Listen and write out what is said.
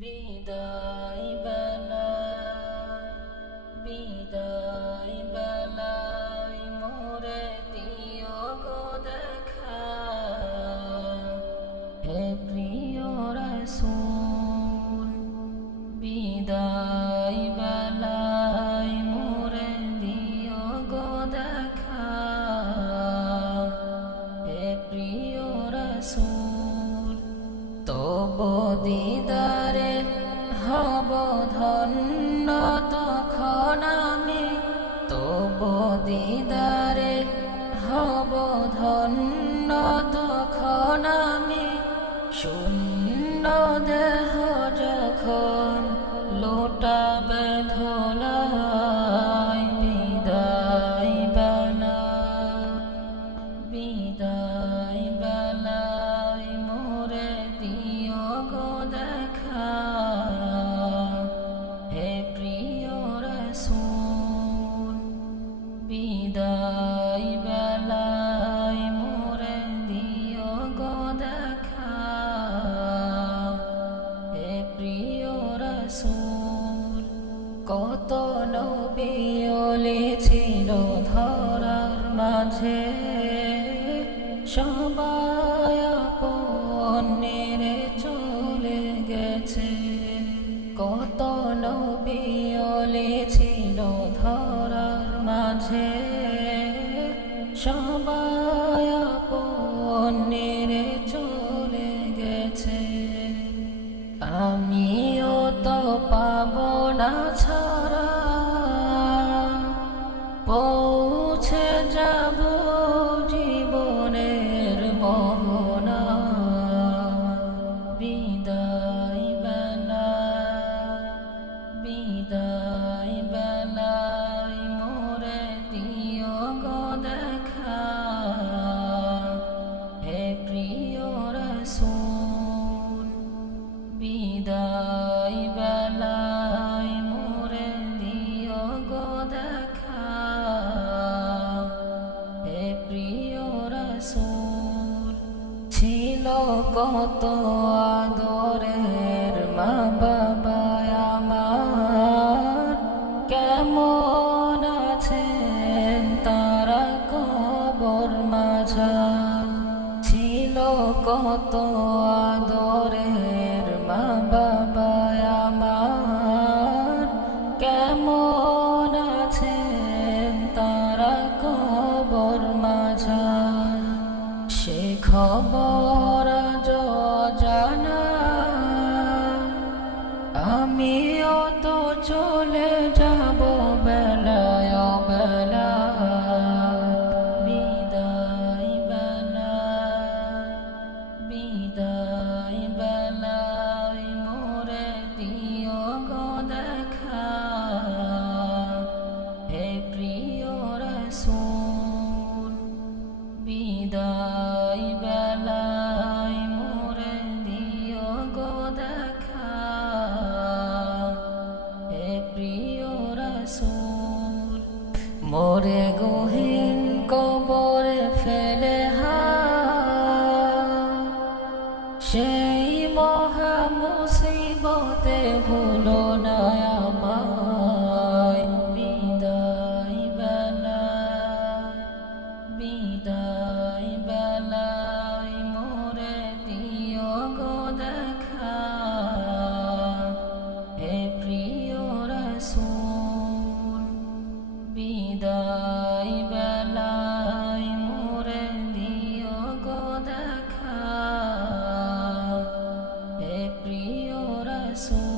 বিদায় বেলা বিদায় বেলায় মোরে দিও গো দেখা, হে প্রিয় রাসূল। বিদায় বেলায় মোরে দিও গো দেখা, হে প্রিয় রাসূল। তব দিদারে হব ধন্য তখন আমি, তব দিদারে হব ধন্য তখন আমি। শূন্য দেহ যখন লোটাবে ধোলাই, বিদায় বেলা বিদায় বেলায় মোরে দিও গো দেখা, হে প্রিয় রাসূল। বিদায় বেলায় মোরে দিও গো দেখা, হে প্রিয় রাসূল। কত নবী ওলি ছিল ধরার মাঝে, সবাই আপনে চলে গেছে। কত নবী ওলি ছিল ধরার মাঝে, সবাই আপনে চলে গেছে। আমিও তো পাবো না ছাড়া, পৌঁছে যাব জীবনের মোহনা। বিদায় বেলা বিদায় বেলায় মোরে দিও গো দেখা, হে প্রিয় রাসূল। বিদায় বেলায় মোরে দিও গো দেখা, হে প্রিয় রাসূল। ছিল কত আদরের মা বাবা আমার, কেমন আছেন তারা কবর মাঝার। ছিল কত আদরের মা বাবা আমার, কেমন আছেন তারা কবর মাঝার। সে খবর আজ জানা, আমিও তো চলে যাব বেলায় বেলা। বিদায় বেলা বিদায় বেলায় মোরে দিও গো দেখা, হে প্রিয় রাসূল। বিদায় বেলায় মোরে দিও গো দেখা, হে প্রিয় রাসূল। মোরে গহীন কবরে ফেলে সেই মহা মুসিবতে ভুলো না আমায়। বিদায় বেলা বিদায় বেলায় মোরে দিও গো দেখা, হে প্রিয় রাসূল। বিদায় বেলায় মোরে দিও গো দেখা, হে প্রিয় রাসূল।